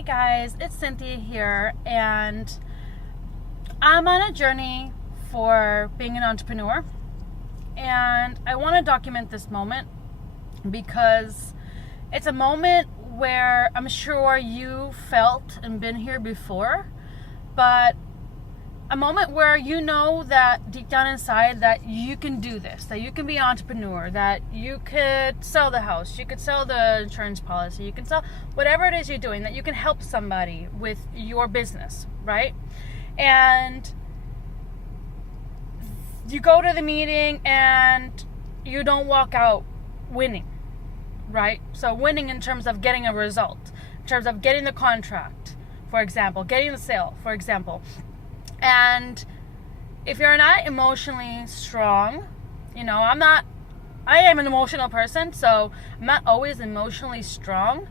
Hey guys, it's Cynthia here, and I'm on a journey for being an entrepreneur, and I want to document this moment because it's a moment where I'm sure you felt and been here before, but a moment where you know that deep down inside that you can do this, that you can be an entrepreneur, that you could sell the house, you could sell the insurance policy, you can sell whatever it is you're doing, that you can help somebody with your business, right? And you go to the meeting and you don't walk out winning, right? So winning in terms of getting a result, in terms of getting the contract, for example, getting the sale, for example. And if you're not emotionally strong, I am an emotional person, so I'm not always emotionally strong.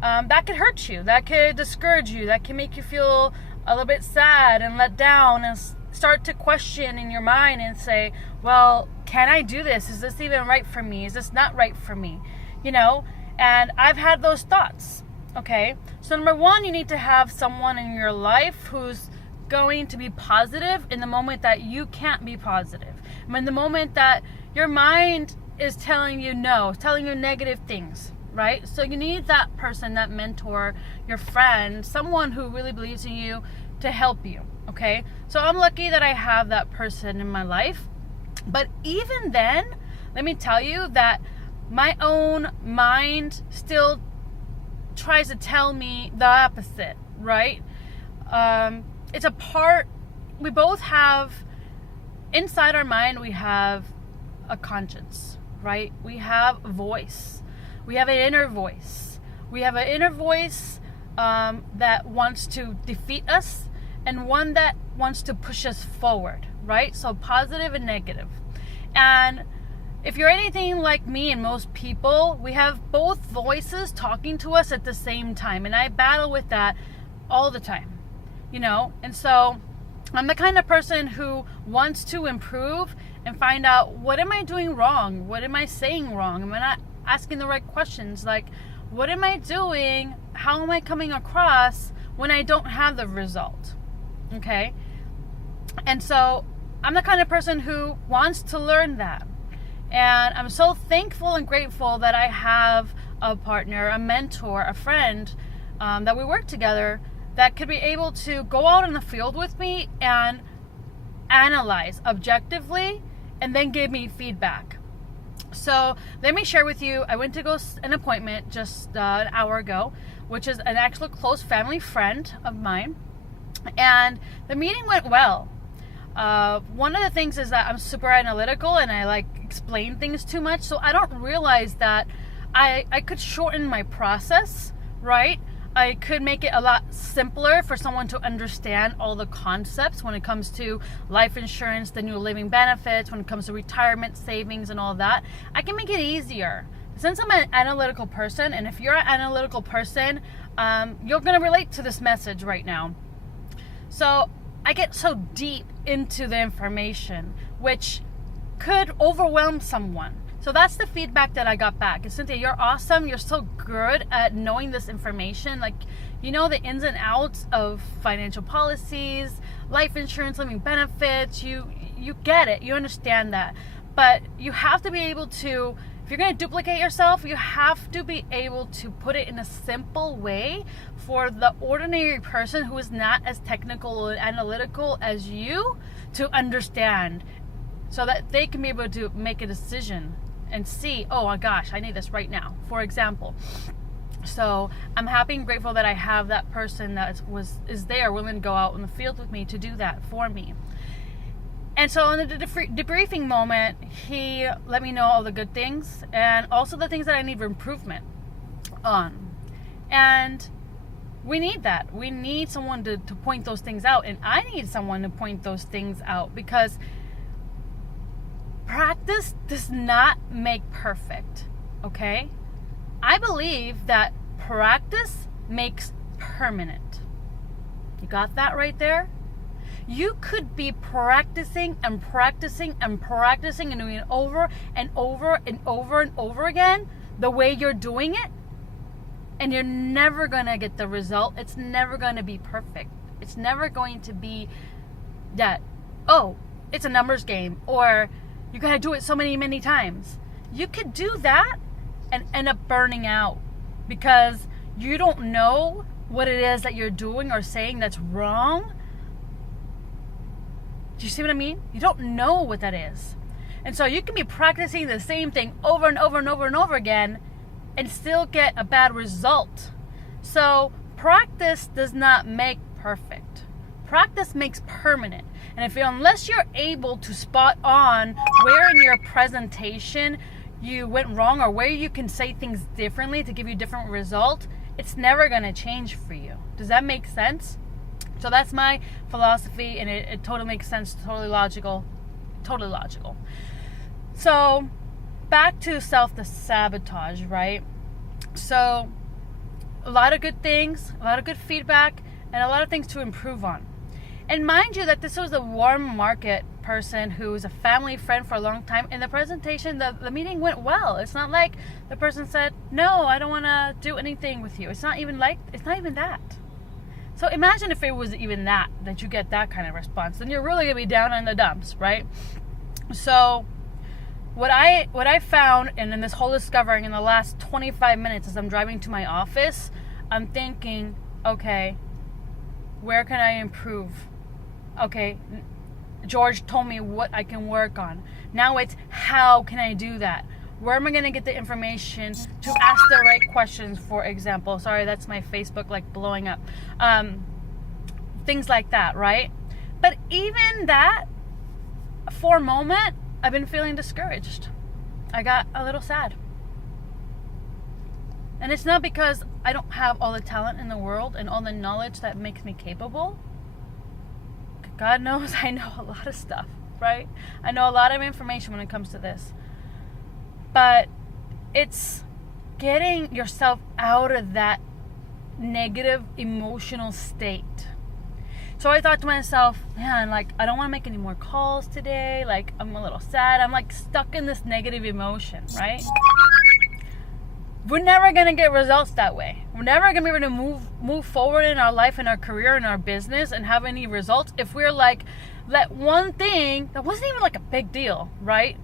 That could hurt you. That could discourage you. That can make you feel a little bit sad and let down and start to question in your mind and say, well, can I do this? Is this even right for me? Is this not right for me? And I've had those thoughts, okay? So number one, you need to have someone in your life who's going to be positive in the moment that you can't be positive. In the moment that your mind is telling you no, telling you negative things, right? So you need that person, that mentor, your friend, someone who really believes in you to help you, okay? So I'm lucky that I have that person in my life. But even then, let me tell you that my own mind still tries to tell me the opposite, right? It's a part, we both have, inside our mind, we have a conscience, right? We have a voice. We have an inner voice. We have an inner voice that wants to defeat us and one that wants to push us forward, right? So positive and negative. And if you're anything like me and most people, we have both voices talking to us at the same time. And I battle with that all the time. And so I'm the kind of person who wants to improve and find out, what am I doing wrong? What am I saying wrong? Am I not asking the right questions? Like, what am I doing? How am I coming across when I don't have the result? Okay. And so I'm the kind of person who wants to learn that. And I'm so thankful and grateful that I have a partner, a mentor, a friend, that we work together, that could be able to go out in the field with me and analyze objectively and then give me feedback. So let me share with you, I went to go an appointment just an hour ago, which is an actual close family friend of mine. And the meeting went well. One of the things is that I'm super analytical and I explain things too much. So I don't realize that I could shorten my process, right? I could make it a lot simpler for someone to understand all the concepts when it comes to life insurance, the new living benefits, when it comes to retirement savings and all that. I can make it easier. Since I'm an analytical person, and if you're an analytical person, you're going to relate to this message right now. So I get so deep into the information, which could overwhelm someone. So that's the feedback that I got back. And Cynthia, you're awesome. You're so good at knowing this information. The ins and outs of financial policies, life insurance, living benefits. You get it. You understand that. But you have to be able to, if you're going to duplicate yourself, you have to be able to put it in a simple way for the ordinary person who is not as technical and analytical as you to understand, so that they can be able to make a decision and see, oh my gosh, I need this right now, for example. So I'm happy and grateful that I have that person that is there willing to go out in the field with me to do that for me. And so in the debriefing moment, he let me know all the good things and also the things that I need improvement on. And we need that. We need someone to point those things out. And I need someone to point those things out, because practice does not make perfect, okay? I believe that practice makes permanent. You got that right there? You could be practicing and practicing and practicing and doing it over and over and over and over again the way you're doing it, And you're never going to get the result. It's never going to be perfect. It's never going to be that, oh, it's a numbers game, or you got to do it so many times. You could do that and end up burning out because you don't know what it is that you're doing or saying that's wrong. Do you see what I mean? You don't know what that is. And so you can be practicing the same thing over and over and over and over again and still get a bad result. So practice does not make perfect. Practice makes permanent. And unless you're able to spot on where in your presentation you went wrong or where you can say things differently to give you different result, it's never going to change for you. Does that make sense? So that's my philosophy, and it totally makes sense, totally logical. So back to self-sabotage, right? So a lot of good things, a lot of good feedback, and a lot of things to improve on. And mind you that this was a warm market person who was a family friend for a long time. In the presentation, the meeting went well. It's not like the person said, no, I don't want to do anything with you. It's not even that. So imagine if it was even that you get that kind of response. Then you're really going to be down in the dumps, right? So what I found, and in this whole discovering in the last 25 minutes as I'm driving to my office, I'm thinking, okay, where can I improve? Okay, George told me what I can work on. Now it's how can I do that? Where am I going to get the information to ask the right questions, for example? Sorry, that's my Facebook like blowing up. Things like that, right? But even that, for a moment, I've been feeling discouraged. I got a little sad. And it's not because I don't have all the talent in the world and all the knowledge that makes me capable. God knows I know a lot of stuff, right? I know a lot of information when it comes to this. But it's getting yourself out of that negative emotional state. So I thought to myself, man, like, I don't want to make any more calls today. Like, I'm a little sad. I'm like stuck in this negative emotion, right? We're never going to get results that way. We're never going to be able to move forward in our life, in our career, in our business, and have any results if we're like, let one thing that wasn't even like a big deal, right,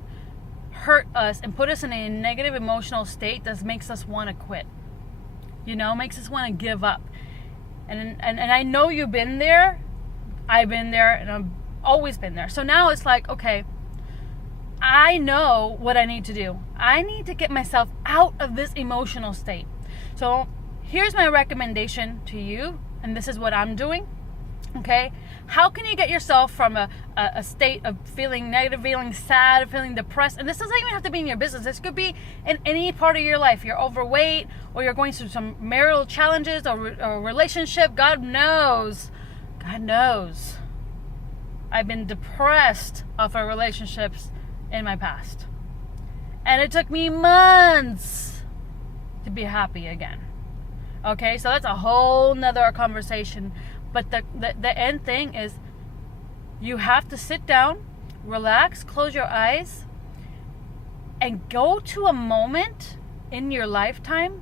hurt us and put us in a negative emotional state that makes us want to quit. Makes us want to give up. And I know you've been there. I've been there, and I've always been there. So now it's like, okay, I know what I need to do. I need to get myself out of this emotional state. So here's my recommendation to you, and this is what I'm doing. Okay? How can you get yourself from a state of feeling negative, feeling sad, feeling depressed? And this doesn't even have to be in your business. This could be in any part of your life. You're overweight, or you're going through some marital challenges or relationship. God knows. I've been depressed off of relationships in my past. And it took me months to be happy again. Okay, so that's a whole nother conversation. But the end thing is you have to sit down, relax, close your eyes, and go to a moment in your lifetime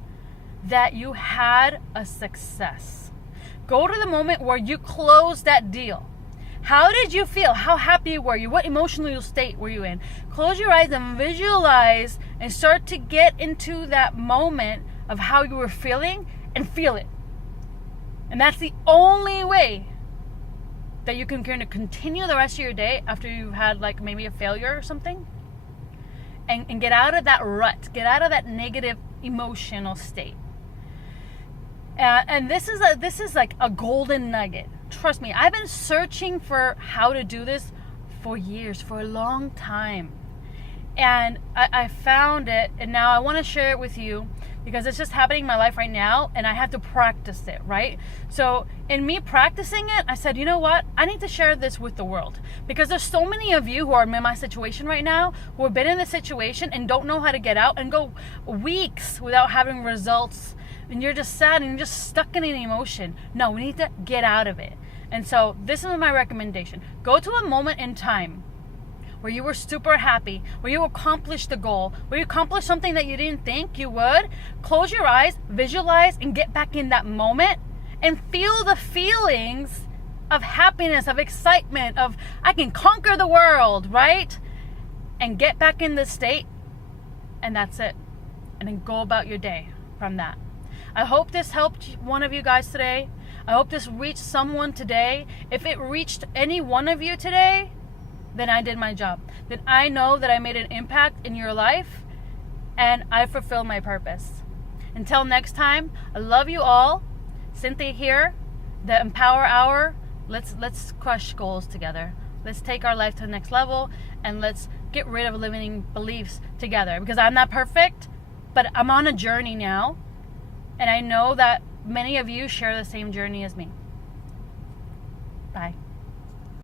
that you had a success. Go to the moment where you closed that deal. How did you feel? How happy were you? What emotional state were you in? Close your eyes and visualize and start to get into that moment of how you were feeling and feel it. And that's the only way that you can kind of continue the rest of your day after you've had like maybe a failure or something. And get out of that rut. Get out of that negative emotional state. And this is like a golden nugget. Trust me, I've been searching for how to do this for years, for a long time. And I found it, and now I want to share it with you because it's just happening in my life right now, and I have to practice it, right? So in me practicing it, I said, you know what? I need to share this with the world because there's so many of you who are in my situation right now who have been in this situation and don't know how to get out and go weeks without having results, and you're just sad and you're just stuck in an emotion. No, we need to get out of it. And so this is my recommendation. Go to a moment in time where you were super happy, where you accomplished the goal, where you accomplished something that you didn't think you would, close your eyes, visualize, and get back in that moment and feel the feelings of happiness, of excitement, of I can conquer the world, right? And get back in this state, and that's it. And then go about your day from that. I hope this helped one of you guys today. I hope this reached someone today. If it reached any one of you today, then I did my job. Then I know that I made an impact in your life and I fulfilled my purpose. Until next time, I love you all. Cynthia here, the Empower Hour. Let's crush goals together. Let's take our life to the next level and let's get rid of limiting beliefs together, because I'm not perfect, but I'm on a journey now. And I know that many of you share the same journey as me. Bye.